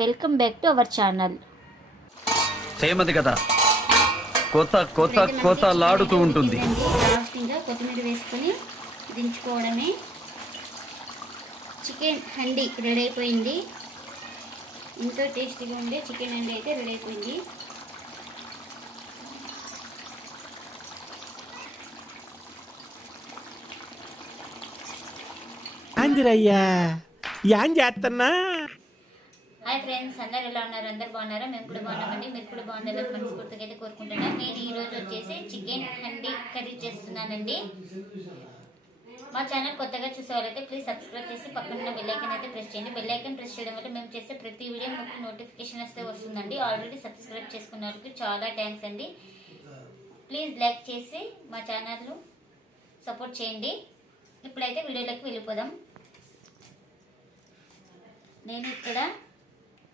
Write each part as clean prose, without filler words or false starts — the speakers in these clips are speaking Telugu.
Welcome back to our channel. సేమది కదా కొత్త కొత్త కొత్త లాడుతూ ఉంటుంది. లాస్ట్ ఇంకా కొత్తిమీర వేసుకొని దించుకోవడమే. చికెన్ హండీ రెడీ అయిపోయింది. ఎంతో టేస్టీగా ఉండే చికెన్ హండీ అయితే రెడీ అయిపోయింది. అందిరయ్యా ఏం చేస్తున్నా? హాయ్ ఫ్రెండ్స్, అందరు ఎలా ఉన్నారు? అందరు బాగున్నారా? మేము కూడా బాగున్నామండి. మీరు కూడా బాగుండాలని మనస్ఫూర్తిగా అయితే కోరుకుంటున్నాను. నేను ఈరోజు వచ్చేసి చికెన్ హండీ కర్రీ చేస్తున్నానండి. మా ఛానల్ కొత్తగా చూసేవాళ్ళైతే ప్లీజ్ సబ్స్క్రైబ్ చేసి పక్కన బెల్ ఐకాన్ అయితే ప్రెస్ చేయండి. బెల్ ఐకాన్ ప్రెస్ చేయడం వల్ల మేము చేసే ప్రతి వీడియో మీకు నోటిఫికేషన్ వస్తే వస్తుందండి. ఆల్రెడీ సబ్స్క్రైబ్ చేసుకున్న వాళ్ళకి చాలా థ్యాంక్స్ అండి. ప్లీజ్ లైక్ చేసి మా ఛానల్ సపోర్ట్ చేయండి. ఇప్పుడైతే వీడియోలోకి వెళ్ళిపోదాం. నేను ఇక్కడ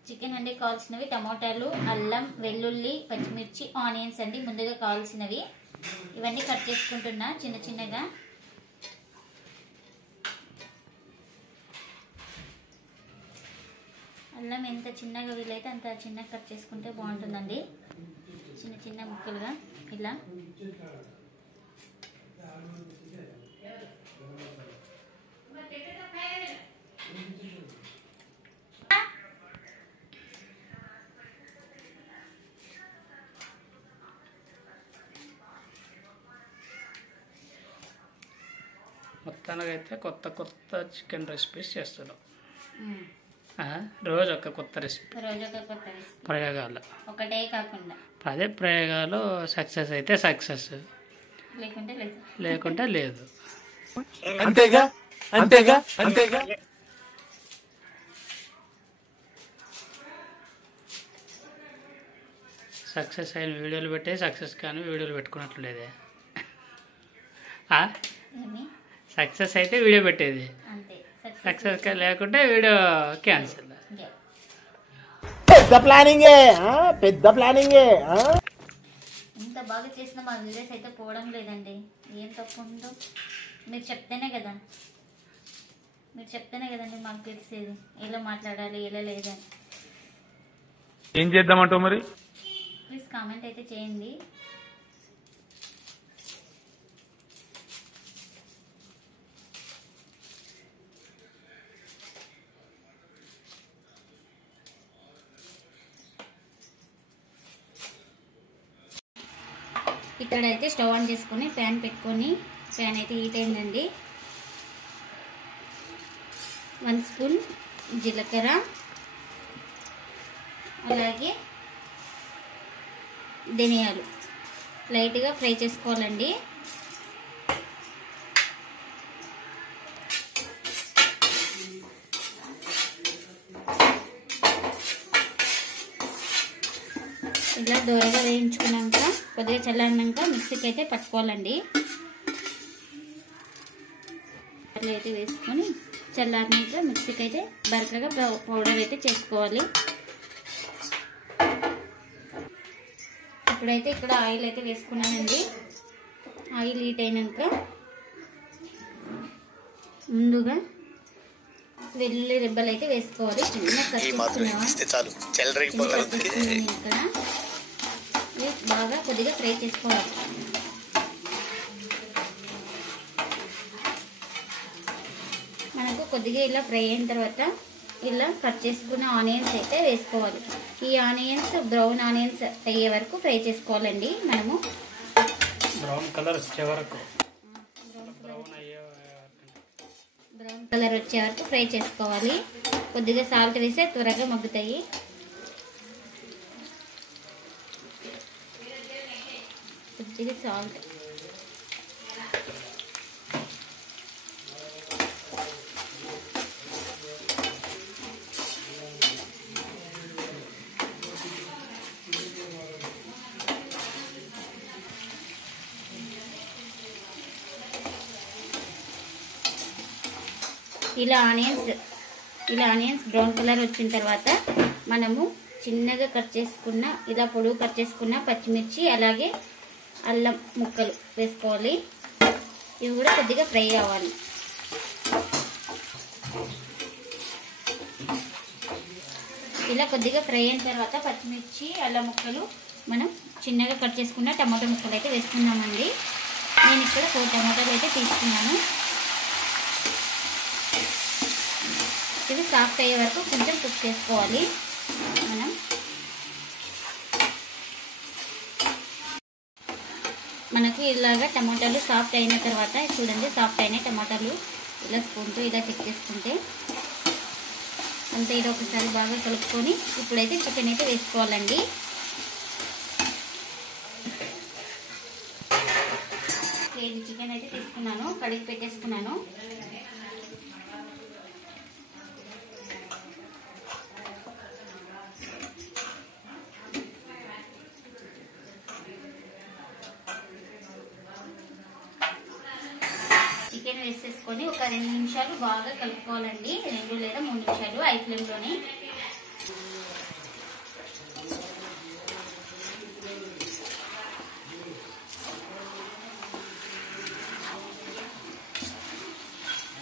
చికెన్ హండీ కావాల్సినవి టమాటాలు, అల్లం, వెల్లుల్లి, పచ్చిమిర్చి, ఆనియన్స్ అండి ముందుగా కావాల్సినవి. ఇవన్నీ కట్ చేసుకుంటున్నా చిన్న చిన్నగా. అల్లం ఎంత చిన్నగా వీలైతే అంత చిన్నగా కట్ చేసుకుంటే బాగుంటుందండి. చిన్న చిన్న ముక్కలుగా ఇలా. మొత్తానికి అయితే కొత్త కొత్త చికెన్ రెసిపీస్ చేస్తున్నాం. రోజు ఒక కొత్త రెసిపీ, ప్రయోగాలు ఒకటే కాకుండా అదే ప్రయోగాలు సక్సెస్ అయితే సక్సెస్, లేకుంటే లేదు. అంతేగా అంతేగా అంతేగా. సక్సెస్ అయిన వీడియోలు పెట్టే సక్సెస్ కానీ వీడియోలు పెట్టుకున్నట్లు లేదే. సక్సెస్ అయితే వీడియో పెట్టేది, సక్సెస్ లేకుంటే వీడియో క్యాన్సిల్. పెద్ద ప్లానింగే, పెద్ద ప్లానింగే. ఇంత బాగా చేసిన మా వీడియోస్ అయితే పోవడం లేదండి. ఏం తప్పు ఉందో మీరు చెప్తేనే కదండి మాకు తెలిసేది ఎలా మాట్లాడాలి ఎలా లేదని. ఏం చేద్దామంటావు మరి? ప్లీజ్ కామెంట్ అయితే చేయండి. ఇక్కడైతే స్టవ్ ఆన్ చేసుకొని ప్యాన్ పెట్టుకొని, ప్యాన్ అయితే హీట్ అయిందండి. 1 స్పూన్ జీలకర్ర, అలాగే ధనియాలు లైట్గా ఫ్రై చేసుకోవాలండి. ఇలా దూరగా వేయించుకున్నాక కొద్దిగా చల్లారినాక మిక్సీకి అయితే పట్టుకోవాలండి. అట్లా అయితే వేసుకొని చల్లారినాక మిక్సీకి అయితే బరకగా పౌడర్ అయితే చేసుకోవాలి. ఇప్పుడైతే ఇక్కడ ఆయిల్ అయితే వేసుకున్నానండి. ఆయిల్ హీట్ అయినాక ముందుగా వెల్లుల్లి రెబ్బలు అయితే వేసుకోవాలి. చిన్న కట్ చేసుకున్నాను ఇక్కడ. బాగా కొద్దిగా ఫ్రై చేసుకోవాలి. మనకు కొద్దిగా ఇలా ఫ్రై అయిన తర్వాత ఇలా కట్ చేసుకున్న ఆనియన్స్ అయితే వేసుకోవాలి. ఈ ఆనియన్స్ బ్రౌన్ ఆనియన్స్ అయ్యే వరకు ఫ్రై చేసుకోవాలండి. మనము బ్రౌన్ కలర్ వచ్చే వరకు ఫ్రై చేసుకోవాలి. కొద్దిగా సాల్ట్ వేస్తే త్వరగా మగ్గుతాయి. కొద్దిగా సాల్ట్, ఇలా ఆనియన్స్ బ్రౌన్ కలర్ వచ్చిన తర్వాత మనము చిన్నగా కట్ చేసుకున్న ఇలా పొడుగు కట్ చేసుకున్న పచ్చిమిర్చి, అలాగే అల్లం ముక్కలు వేసుకోవాలి. ఇవి కూడా కొద్దిగా ఫ్రై అవ్వాలి. ఇలా కొద్దిగా ఫ్రై అయిన తర్వాత పచ్చిమిర్చి అల్లం ముక్కలు మనం చిన్నగా కట్ చేసుకున్న టమాటా ముక్కలు అయితే వేసుకున్నామండి. నేను ఇక్కడ 4 టమాటాలు అయితే తీసుకున్నాను. ఇవి సాఫ్ట్ అయ్యే వరకు కొంచెం కుక్ చేసుకోవాలి. మనకు ఇలాగా టమాటాలు సాఫ్ట్ అయిన తర్వాత చూడండి, సాఫ్ట్ అయిన టమాటాలు ఇలా స్పూన్తో ఇలా చెక్ చేసుకుంటే అంతే. ఇది ఒకసారి బాగా కలుపుకొని ఇప్పుడైతే చికెన్ అయితే వేసుకోవాలండి. కేజీ చికెన్ అయితే తీసుకున్నాను, కడిగి పెట్టేసుకున్నాను. చికెన్ వేసేసుకొని ఒక 2 నిమిషాలు బాగా కలుపుకోవాలండి. 2 లేదా 3 నిమిషాలు హై ఫ్లేమ్లోనే.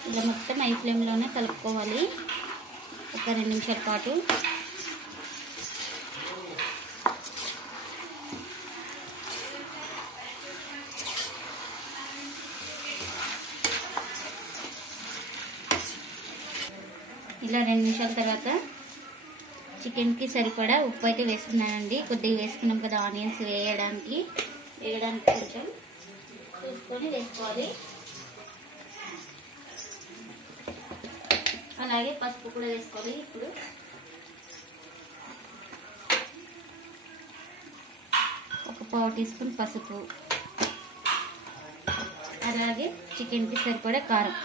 ఇలా మొత్తం హై ఫ్లేమ్లోనే కలుపుకోవాలి ఒక 2 నిమిషాల పాటు. ఇలా 2 నిమిషాల తర్వాత చికెన్కి సరిపడా ఉప్పు అయితే వేస్తున్నానండి. కొద్దిగా వేసుకున్నాం కదా ఆనియన్స్ వేయడానికి కొంచెం చూసుకొని వేసుకోవాలి. అలాగే పసుపు కూడా వేసుకోవాలి. ఇప్పుడు ఒక 1/4 టీ స్పూన్ పసుపు, అలాగే చికెన్కి సరిపడా కారం,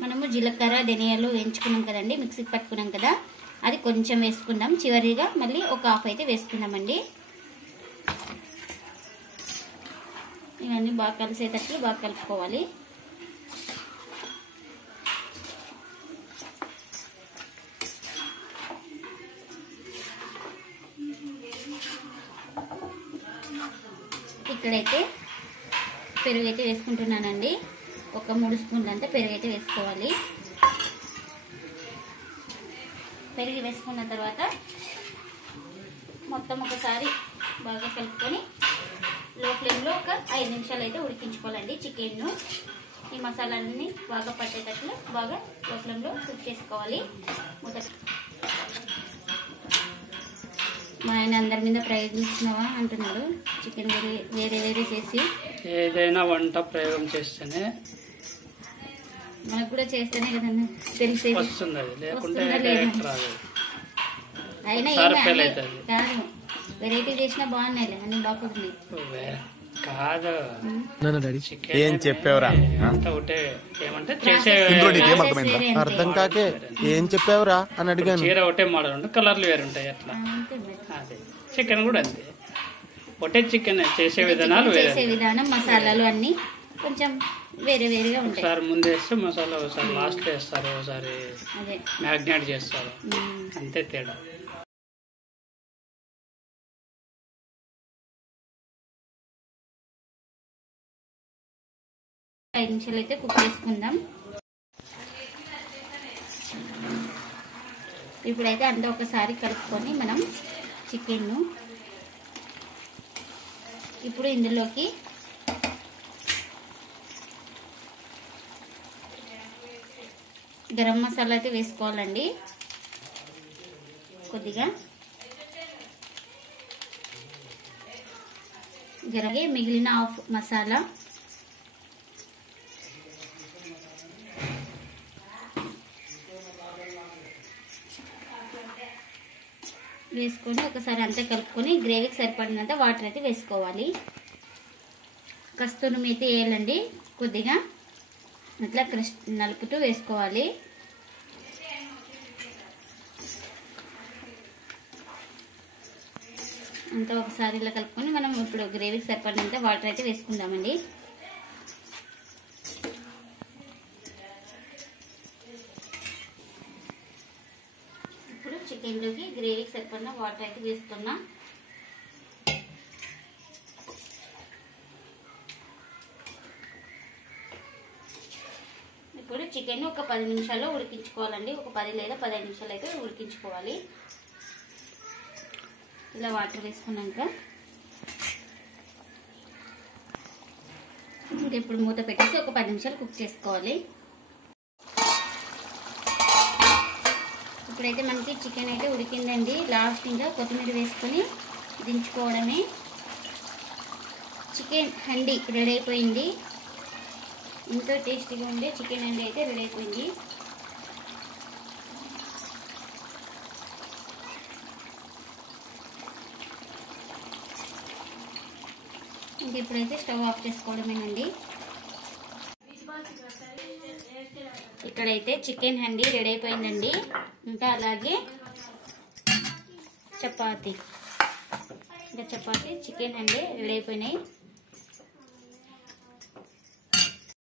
మనము జీలకర్ర ధనియాలు వేయించుకున్నాం కదండి, మిక్సీకి పట్టుకున్నాం కదా, అది కొంచెం వేసుకుందాం. చివరిగా మళ్ళీ ఒక హాఫ్ అయితే వేసుకుందామండి. ఇవన్నీ బాగా కలిసేటట్లు బాగా కలుపుకోవాలి. ఇక్కడైతే పెరుగు అయితే వేసుకుంటున్నానండి. ఒక 3 స్పూన్లు అంతా పెరుగు అయితే వేసుకోవాలి. పెరుగు వేసుకున్న తర్వాత మొత్తం ఒకసారి బాగా కలుపుకొని లో ఫ్లేమ్లో ఒక 5 నిమిషాలు అయితే ఉడికించుకోవాలండి చికెన్ను. ఈ మసాలాలన్నీ బాగా పట్టేటట్లు బాగా లో ఫ్లేమ్లో కుక్ చేసుకోవాలి. మా ఆయన అందరి మీద ప్రయోగించినవా అంటున్నాడు. చికెన్ వేరే చేసి ఏదైనా వంట ప్రయోగం చేస్తేనే మనకు కూడా చేస్తేనే కదన్నా తెలిసేది వస్తుంది, లేకుంటే రాదు. అయినా కాదు, వెరైటీ చేసినా బాగున్నాయి, అన్ని బాగుంది కాదు. ఏం చెప్పావురా? ఒకటే ఏమంటే చేసే అర్థం కాకే ఏం చెప్పావురా అని అడిగాను. చీర ఒకటే మోడల్ ఉంటుంది, కలర్లు వేరు ఉంటాయి. అట్లా అదే చికెన్ కూడా అంతే, ఒకటే చికెన్ చేసే విధానాలు వేరే, చేసే విధానం మసాలాలు అన్ని కొంచెం వేరేగా ఉంటాయి. ఒకసారి ముందు వేస్తే మసాలా, ఒకసారి లాస్ట్ వేస్తారు, ఒకసారి మ్యాగ్నేట్ చేస్తారు, అంతే తేడా. ఐదు నిమిషాలు అయితే కుక్ చేసుకుందాం. ఇప్పుడైతే అంతా ఒకసారి కలుపుకొని మనం చికెన్ను ఇప్పుడు ఇందులోకి గరం మసాలా అయితే వేసుకోవాలండి. కొద్దిగా గరగే మిగిలిన హాఫ్ మసాలా వేసుకొని ఒకసారి అంతా కలుపుకొని గ్రేవీకి సరిపడినంత వాటర్ అయితే వేసుకోవాలి. కస్తూరి మేతి వేయాలండి, కొద్దిగా అట్లా నలుపుతూ వేసుకోవాలి. అంతా ఒకసారి ఇలా కలుపుకొని మనం ఇప్పుడు గ్రేవీకి సరిపడినంత వాటర్ అయితే వేసుకుందామండి. ఇప్పుడు చికెన్లోకి గ్రేవీకి సరిపడిన వాటర్ అయితే వేస్తున్నా. ఇప్పుడు చికెన్ ఒక 10 నిమిషాల్లో ఉడికించుకోవాలండి. ఒక 10 లేదా 15 నిమిషాలు అయితే ఉడికించుకోవాలి. ఇలా వాటర్ వేసుకున్నాక ఇంకా ఇప్పుడు మూత పెట్టేసి ఒక 10 నిమిషాలు కుక్ చేసుకోవాలి. ఇప్పుడైతే మనకి చికెన్ అయితే ఉడికిందండి. లాస్ట్ ఇంకా కొత్తిమీర వేసుకొని దించుకోవడమే. చికెన్ హండీ రెడీ అయిపోయింది. ఎంతో టేస్టీగా ఉండే చికెన్ హండీ అయితే రెడీ అయిపోయింది. ఇంక ఇప్పుడైతే స్టవ్ ఆఫ్ చేసుకోవడమేనండి. ఇక్కడైతే చికెన్ హండీ రెడీ అయిపోయిందండి. ఇంకా అలాగే చపాతీ చికెన్ హండీ రెడీ అయిపోయినాయి.